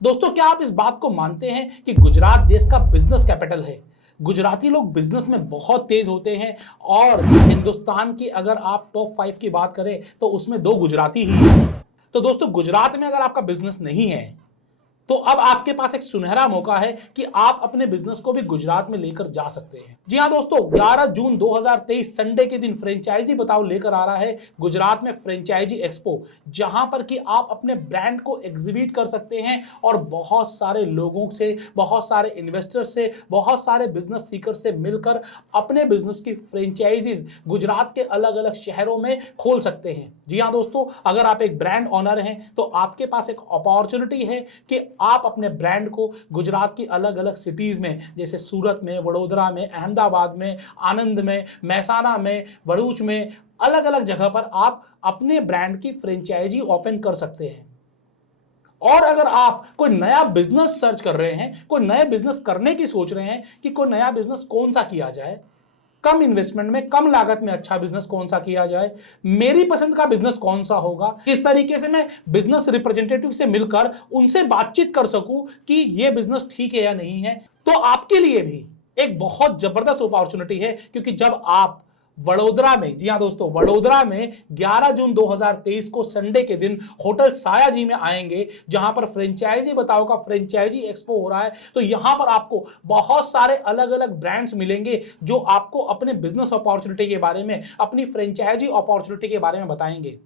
दोस्तों, क्या आप इस बात को मानते हैं कि गुजरात देश का बिजनेस कैपिटल है? गुजराती लोग बिजनेस में बहुत तेज होते हैं और हिंदुस्तान की अगर आप टॉप 5 की बात करें तो उसमें 2 गुजराती ही हैं। तो दोस्तों, गुजरात में अगर आपका बिजनेस नहीं है तो अब आपके पास एक सुनहरा मौका है कि आप अपने बिजनेस को भी गुजरात में लेकर जा सकते हैं। जी हां दोस्तों, 11 जून 2023 संडे के दिन फ्रेंचाइजी बताओ लेकर आ रहा है गुजरात में फ्रेंचाइजी एक्सपो, जहां पर कि आप अपने ब्रांड को एग्जिबिट कर सकते हैं और बहुत सारे लोगों से, बहुत सारे इन्वेस्टर्स से, बहुत सारे बिजनेस सीकर से मिलकर अपने बिजनेस की फ्रेंचाइजीज गुजरात के अलग अलग शहरों में खोल सकते हैं। जी हां दोस्तों, अगर आप एक ब्रांड ओनर हैं तो आपके पास एक अपॉर्चुनिटी है कि आप अपने ब्रांड को गुजरात की अलग अलग सिटीज में, जैसे सूरत में, वडोदरा में, अहमदाबाद में, आनंद में, महसाना में, भरूच में, अलग अलग जगह पर आप अपने ब्रांड की फ्रेंचाइजी ओपन कर सकते हैं। और अगर आप कोई नया बिजनेस सर्च कर रहे हैं, कोई नया बिजनेस करने की सोच रहे हैं कि कोई नया बिजनेस कौन सा किया जाए, कम इन्वेस्टमेंट में, कम लागत में अच्छा बिजनेस कौन सा किया जाए, मेरी पसंद का बिजनेस कौन सा होगा, किस तरीके से मैं बिजनेस रिप्रेजेंटेटिव से मिलकर उनसे बातचीत कर सकूं कि ये बिजनेस ठीक है या नहीं है, तो आपके लिए भी एक बहुत जबरदस्त अपॉर्चुनिटी है। क्योंकि जब आप वडोदरा में, जी हां दोस्तों, वडोदरा में 11 जून 2023 को संडे के दिन होटल सायाजी में आएंगे, जहां पर फ्रेंचाइजी बताओ का फ्रेंचाइजी एक्सपो हो रहा है, तो यहां पर आपको बहुत सारे अलग अलग ब्रांड्स मिलेंगे जो आपको अपने बिजनेस अपॉर्चुनिटी के बारे में, अपनी फ्रेंचाइजी अपॉर्चुनिटी के बारे में बताएंगे।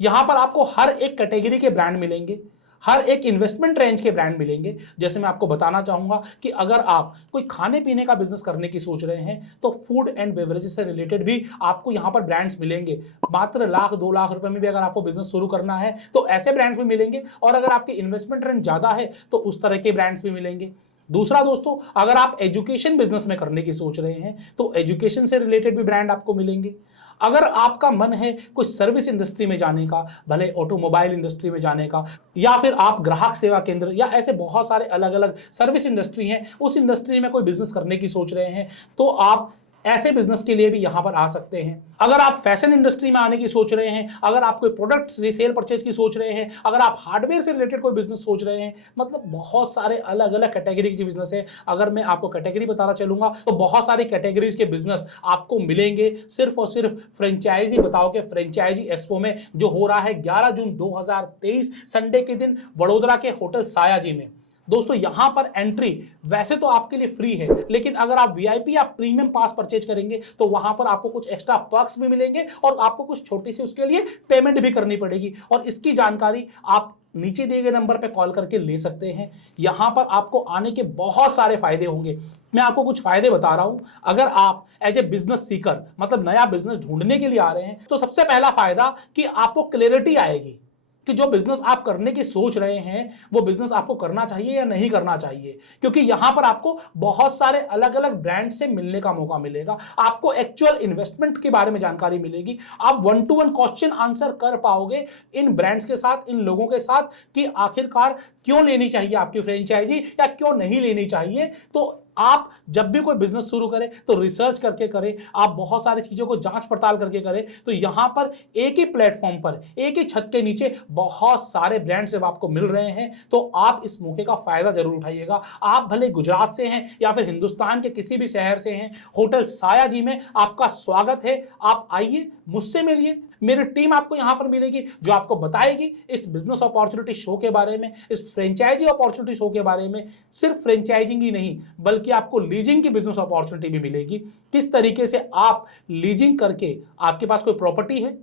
यहां पर आपको हर एक कैटेगरी के ब्रांड मिलेंगे, हर एक इन्वेस्टमेंट रेंज के ब्रांड मिलेंगे। जैसे मैं आपको बताना चाहूंगा कि अगर आप कोई खाने पीने का बिजनेस करने की सोच रहे हैं तो फूड एंड बेवरेजेस से रिलेटेड भी आपको यहां पर ब्रांड्स मिलेंगे। मात्र लाख 2 लाख रुपए में भी अगर आपको बिजनेस शुरू करना है तो ऐसे ब्रांड्स भी मिलेंगे, और अगर आपकी इन्वेस्टमेंट रेंज ज्यादा है तो उस तरह के ब्रांड्स भी मिलेंगे। दूसरा दोस्तों, अगर आप एजुकेशन बिजनेस में करने की सोच रहे हैं तो एजुकेशन से रिलेटेड भी ब्रांड आपको मिलेंगे। अगर आपका मन है कोई सर्विस इंडस्ट्री में जाने का, भले ऑटोमोबाइल इंडस्ट्री में जाने का, या फिर आप ग्राहक सेवा केंद्र या ऐसे बहुत सारे अलग अलग सर्विस इंडस्ट्री हैं, उस इंडस्ट्री में कोई बिजनेस करने की सोच रहे हैं, तो आप ऐसे बिजनेस के लिए भी यहां पर आ सकते हैं। अगर आप फैशन इंडस्ट्री में आने की सोच रहे हैं, अगर आप कोई प्रोडक्ट रीसेल परचेज की सोच रहे हैं, अगर आप हार्डवेयर से रिलेटेड कोई बिजनेस सोच रहे हैं, मतलब बहुत सारे अलग अलग कैटेगरी के बिजनेस है। अगर मैं आपको कैटेगरी बताना चलूंगा तो बहुत सारी कैटेगरीज के बिजनेस आपको मिलेंगे सिर्फ और सिर्फ फ्रेंचाइजी बताओ के फ्रेंचाइजी एक्सपो में, जो हो रहा है 11 जून 2023 संडे के दिन वडोदरा के होटल सायाजी में। दोस्तों, यहां पर एंट्री वैसे तो आपके लिए फ्री है, लेकिन अगर आप वीआईपी या प्रीमियम पास परचेज करेंगे तो वहां पर आपको कुछ एक्स्ट्रा पर्क्स भी मिलेंगे और आपको कुछ छोटी सी उसके लिए पेमेंट भी करनी पड़ेगी। और इसकी जानकारी आप नीचे दिए गए नंबर पर कॉल करके ले सकते हैं। यहां पर आपको आने के बहुत सारे फायदे होंगे। मैं आपको कुछ फायदे बता रहा हूं। अगर आप एज ए बिजनेस सीकर, मतलब नया बिजनेस ढूंढने के लिए आ रहे हैं, तो सबसे पहला फायदा कि आपको क्लैरिटी आएगी कि जो बिजनेस आप करने की सोच रहे हैं वो बिजनेस आपको करना चाहिए या नहीं करना चाहिए। क्योंकि यहां पर आपको बहुत सारे अलग अलग ब्रांड से मिलने का मौका मिलेगा, आपको एक्चुअल इन्वेस्टमेंट के बारे में जानकारी मिलेगी, आप 1-to-1 क्वेश्चन आंसर कर पाओगे इन ब्रांड्स के साथ, इन लोगों के साथ, कि आखिरकार क्यों लेनी चाहिए आपकी फ्रेंचाइजी या क्यों नहीं लेनी चाहिए। तो आप जब भी कोई बिजनेस शुरू करें तो रिसर्च करके करें, आप बहुत सारी चीजों को जांच पड़ताल करके करें। तो यहां पर एक ही प्लेटफॉर्म पर, एक ही छत के नीचे बहुत सारे ब्रांड जब आपको मिल रहे हैं तो आप इस मौके का फायदा जरूर उठाइएगा। आप भले गुजरात से हैं या फिर हिंदुस्तान के किसी भी शहर से हैं, होटल सायाजी में आपका स्वागत है। आप आइए, मुझसे मिलिए, मेरी टीम आपको यहां पर मिलेगी जो आपको बताएगी इस बिजनेस अपॉर्चुनिटी शो के बारे में, इस फ्रेंचाइजी अपॉर्चुनिटी शो के बारे में। सिर्फ फ्रेंचाइजिंग ही नहीं बल्कि आपको लीजिंग की बिजनेस अपॉर्चुनिटी भी मिलेगी। किस तरीके से आप लीजिंग करके, आपके पास कोई प्रॉपर्टी है,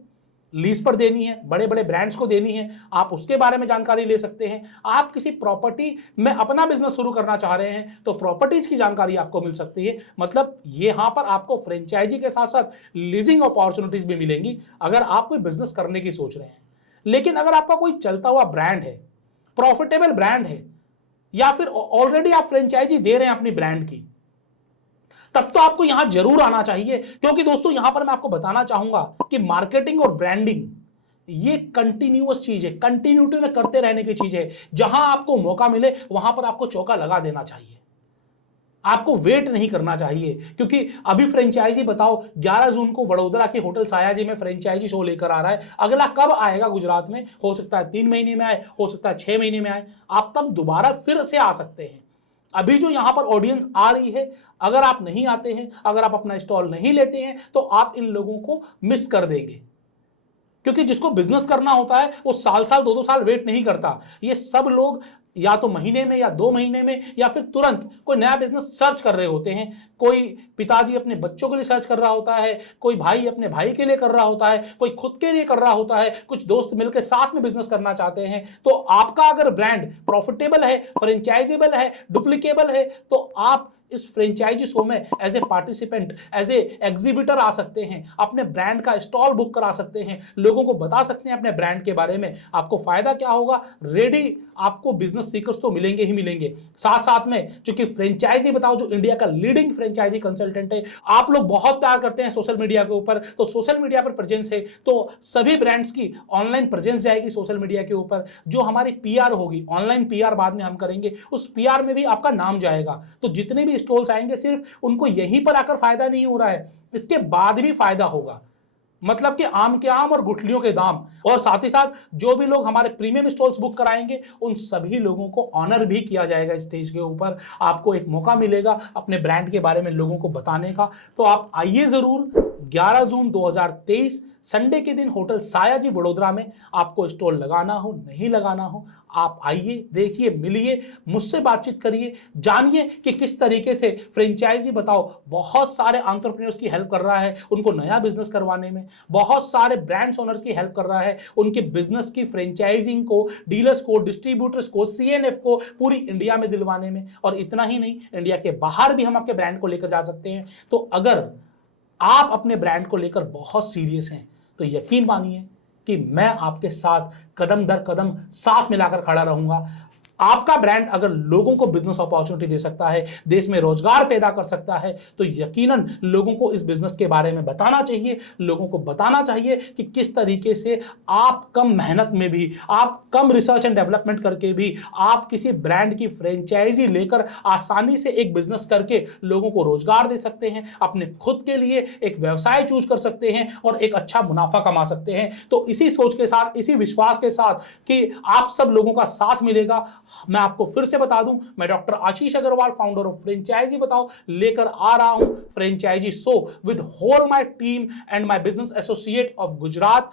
लीज पर देनी है, बड़े बड़े ब्रांड्स को देनी है, आप उसके बारे में जानकारी ले सकते हैं। आप किसी प्रॉपर्टी में अपना बिजनेस शुरू करना चाह रहे हैं तो प्रॉपर्टीज की जानकारी आपको मिल सकती है। मतलब यहां पर आपको फ्रेंचाइजी के साथ साथ लीजिंग अपॉर्चुनिटीज भी मिलेंगी अगर आप कोई बिजनेस करने की सोच रहे हैं। लेकिन अगर आपका कोई चलता हुआ ब्रांड है, प्रॉफिटेबल ब्रांड है, या फिर ऑलरेडी आप फ्रेंचाइजी दे रहे हैं अपनी ब्रांड की, तब तो आपको यहां जरूर आना चाहिए। क्योंकि दोस्तों, यहां पर मैं आपको बताना चाहूंगा कि मार्केटिंग और ब्रांडिंग ये कंटिन्यूअस चीज है, कंटिन्यूटी में करते रहने की चीज है। जहां आपको मौका मिले वहां पर आपको चौका लगा देना चाहिए। आपको वेट नहीं करना चाहिए, क्योंकि अभी फ्रेंचाइजी बताओ 11 जून को वडोदरा के होटल सायाजी में फ्रेंचाइजी शो लेकर आ रहा है। अगला कब आएगा गुजरात में? हो सकता है 3 महीने में आए, हो सकता है 6 महीने में आए। आप तब दोबारा फिर से आ सकते हैं। अभी जो यहां पर ऑडियंस आ रही है, अगर आप नहीं आते हैं, अगर आप अपना स्टॉल नहीं लेते हैं, तो आप इन लोगों को मिस कर देंगे। क्योंकि जिसको बिजनेस करना होता है वो साल साल 2-2 साल वेट नहीं करता। ये सब लोग या तो महीने में या 2 महीने में या फिर तुरंत कोई नया बिजनेस सर्च कर रहे होते हैं। कोई पिताजी अपने बच्चों के लिए सर्च कर रहा होता है, कोई भाई अपने भाई के लिए कर रहा होता है, कोई खुद के लिए कर रहा होता है, कुछ दोस्त मिलकर साथ में बिजनेस करना चाहते हैं। तो आपका अगर ब्रांड प्रॉफिटेबल है, फ्रेंचाइजेबल है, डुप्लीकेबल है, तो आप इस फ्रेंचाइजी शो में as a participant, as a exhibitor आ सकते हैं, अपने ब्रांड का स्टॉल बुक करा सकते हैं, लोगों को बता सकते हैं अपने ब्रांड के बारे में। आपको फायदा क्या होगा? रेडी आपको बिजनेस सीकर्स तो मिलेंगे ही मिलेंगे। साथ साथ में चूंकि फ्रेंचाइजी बताओ जो इंडिया का लीडिंग फ्रेंचाइजी कंसल्टेंट है, आप लोग बहुत प्यार करते हैं सोशल मीडिया के ऊपर, तो सोशल मीडिया पर प्रेजेंस है, तो सभी ब्रांड्स की ऑनलाइन प्रेजेंस जाएगी सोशल मीडिया के ऊपर। जो हमारी पीआर होगी, ऑनलाइन पीआर बाद में हम करेंगे, उस पीआर में भी आपका नाम जाएगा। तो जितने भी स्टॉल्स आएंगे सिर्फ उनको यहीं पर आकर फायदा नहीं हो रहा है, इसके बाद भी फायदा होगा। मतलब कि आम के आम और गुठलियों के दाम। और साथ ही साथ जो भी लोग हमारे प्रीमियम स्टॉल्स बुक कराएंगे उन सभी लोगों को ऑनर भी किया जाएगा स्टेज के ऊपर। आपको एक मौका मिलेगा अपने ब्रांड के बारे में लोगों को बताने का। तो आप आइए जरूर। 11 जून 2023 संडे के दिन होटल सायाजी वडोदरा में आपको स्टॉल लगाना हो नहीं लगाना हो, आप आइए, देखिए, मिलिए, मुझसे बातचीत करिए, जानिए कि किस तरीके से फ्रेंचाइजी बताओ बहुत सारे एंटरप्रेन्योर्स की हेल्प कर रहा है उनको नया बिजनेस करवाने में, बहुत सारे ब्रांड्स ओनर्स की हेल्प कर रहा है उनके बिजनेस की फ्रेंचाइजिंग को, डीलर्स को, डिस्ट्रीब्यूटर्स को, सीएनएफ को पूरी इंडिया में दिलवाने में। और इतना ही नहीं, इंडिया के बाहर भी हम आपके ब्रांड को लेकर जा सकते हैं। तो अगर आप अपने ब्रांड को लेकर बहुत सीरियस हैं तो यकीन मानिए कि मैं आपके साथ कदम दर कदम साथ मिलाकर खड़ा रहूंगा। आपका ब्रांड अगर लोगों को बिजनेस अपॉर्चुनिटी दे सकता है, देश में रोजगार पैदा कर सकता है, तो यकीनन लोगों को इस बिजनेस के बारे में बताना चाहिए। लोगों को बताना चाहिए कि किस तरीके से आप कम मेहनत में भी, आप कम रिसर्च एंड डेवलपमेंट करके भी आप किसी ब्रांड की फ्रेंचाइजी लेकर आसानी से एक बिजनेस करके लोगों को रोजगार दे सकते हैं, अपने खुद के लिए एक व्यवसाय चूज कर सकते हैं और एक अच्छा मुनाफा कमा सकते हैं। तो इसी सोच के साथ, इसी विश्वास के साथ कि आप सब लोगों का साथ मिलेगा, मैं आपको फिर से बता दूं, मैं doctor Ashish Agarwal, founder of franchise बताओ, लेकर आ रहा हूं franchise show with whole my team and my business associate of Gujarat,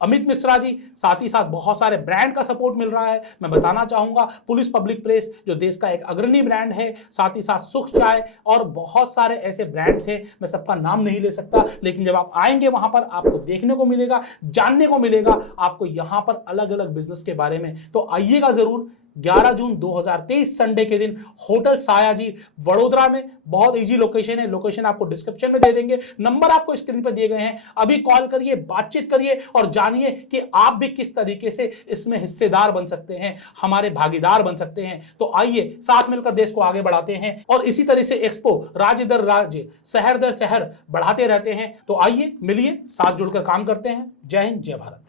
Amit Mishra ji. साथ ही साथ बहुत सारे ब्रांड का सपोर्ट मिल रहा है। मैं बताना चाहूंगा पुलिस पब्लिक प्रेस जो देश का एक अग्रणी ब्रांड है, साथ ही साथ सुख चाय और बहुत सारे ऐसे ब्रांड्स हैं, मैं सबका नाम नहीं ले सकता, लेकिन जब आप आएंगे वहां पर आपको देखने को मिलेगा, जानने को मिलेगा आपको यहां पर अलग अलग बिजनेस के बारे में। तो आइएगा जरूर 11 जून 2023 संडे के दिन होटल सायाजी वडोदरा में। बहुत इजी लोकेशन है, लोकेशन आपको डिस्क्रिप्शन में दे देंगे, नंबर आपको स्क्रीन पर दिए गए हैं। अभी कॉल करिए, बातचीत करिए और जानिए कि आप भी किस तरीके से इसमें हिस्सेदार बन सकते हैं, हमारे भागीदार बन सकते हैं। तो आइए साथ मिलकर देश को आगे बढ़ाते हैं और इसी तरह से एक्सपो राज्य दर राज्य, शहर दर शहर बढ़ाते रहते हैं। तो आइए, मिलिए, साथ जुड़कर काम करते हैं। जय हिंद, जय भारत।